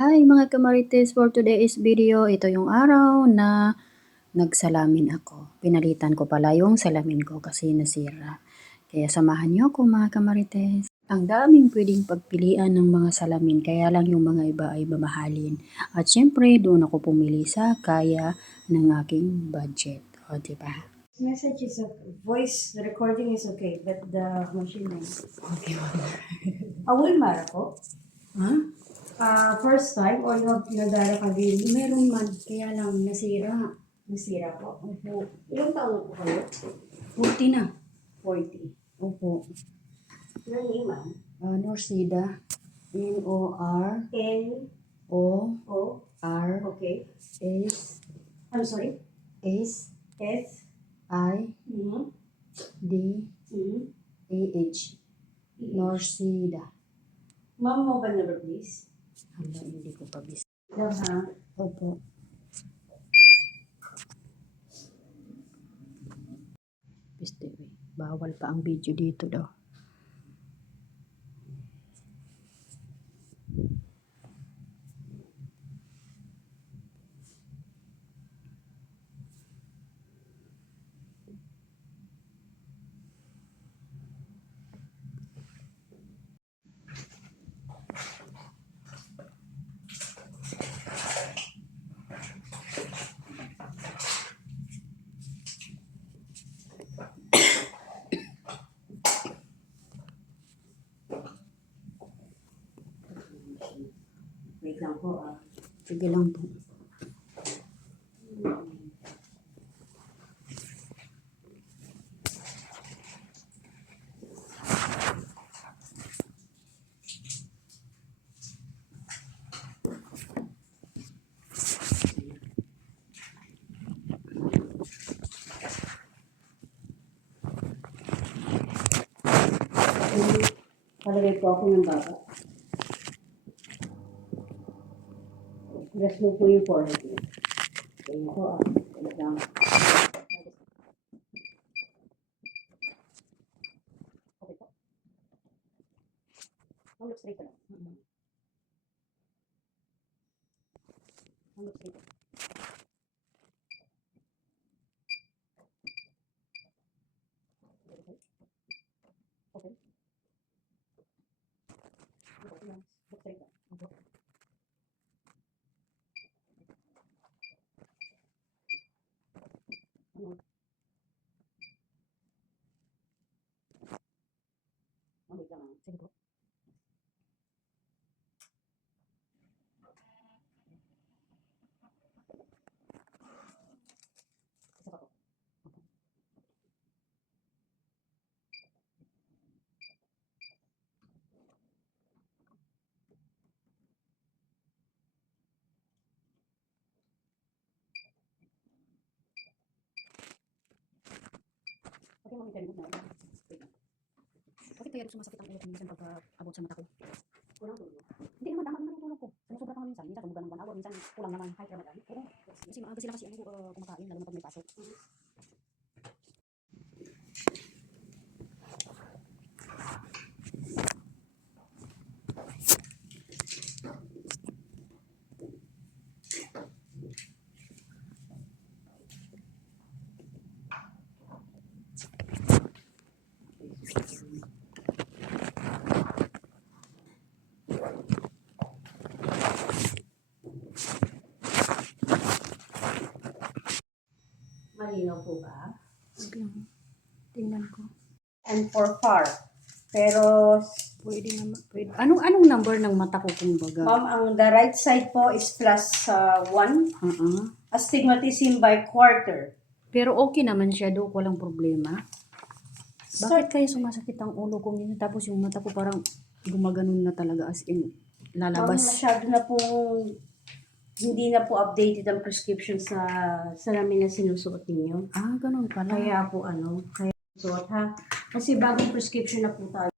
Hi mga kamarites, for today's video, ito yung araw na nagsalamin ako. Pinalitan ko pala yung salamin ko kasi nasira. Kaya samahan niyo ako mga kamarites. Ang daming pwedeng pagpilian ng mga salamin, kaya lang yung mga iba ay mamahalin. At syempre, doon ako pumili sa kaya ng aking budget. O, diba? Message is okay. Voice the recording is okay, but the machine is. Okay, Awil mara ko? Ha? Uh, first time or you have pinadala ka din? Meron man, kaya lang nasira. Nasira po. Opo, Ilang taon po kayo? 40 na. 40. Opo. Nani man? Uh, Norsida. N-O-R N, O O, R okay. S I'm sorry. S S, I mm, D mm, A H Norsida. Ma'am, mobile number please. Hala, hindi ko pa bis. Love ha? Opo. Eh. bawal pa ang video dito daw. Wait lang po ah. Sige lang po. Palagay po ako ng baba. Rest mo po yung forehead niya. Kaya po ah. Wait lang. Okay po. Ma'am, look straight ka lang. Mm. Ma'am, look straight ka. Okay. Okay. Okay, ma'am. Look straight ka. Okay. Ano? Ma'am, wait lang ah. Ma'am, ikalimot na. Bakit kaya sumasakit ang ulo ko minsan pagka abot sa mata ko? Kulang tulog. Hindi naman, tama naman yung tulog ko. Sumusobra pa minsan. Minsan tumugan ng 1 hour, minsan kulang naman. Kahit Ramadan. Oo. Kasi maaga sila kasi ano, uh, kumakain, lalo na pag may pasok. Malinaw po ba? Wait lang. Tingnan ko. And for far. Pero, Pwede naman. Pwede. Anong, anong number ng mata ko kumbaga? ma'am, ang the right side po is plus 1. Uh-uh. astigmatism by quarter. Pero okay naman siya, do walang problema. Bakit kaya sumasakit ang ulo ko minsan tapos yung mata ko parang gumaganon na talaga as in Ma'am, lalabas. masyado na po hindi na po updated ang prescription sa salamin na sinusuot ninyo. Ah, ganun pala. Kaya po ano, kaya suot ha. Kasi bagong prescription na po tayo.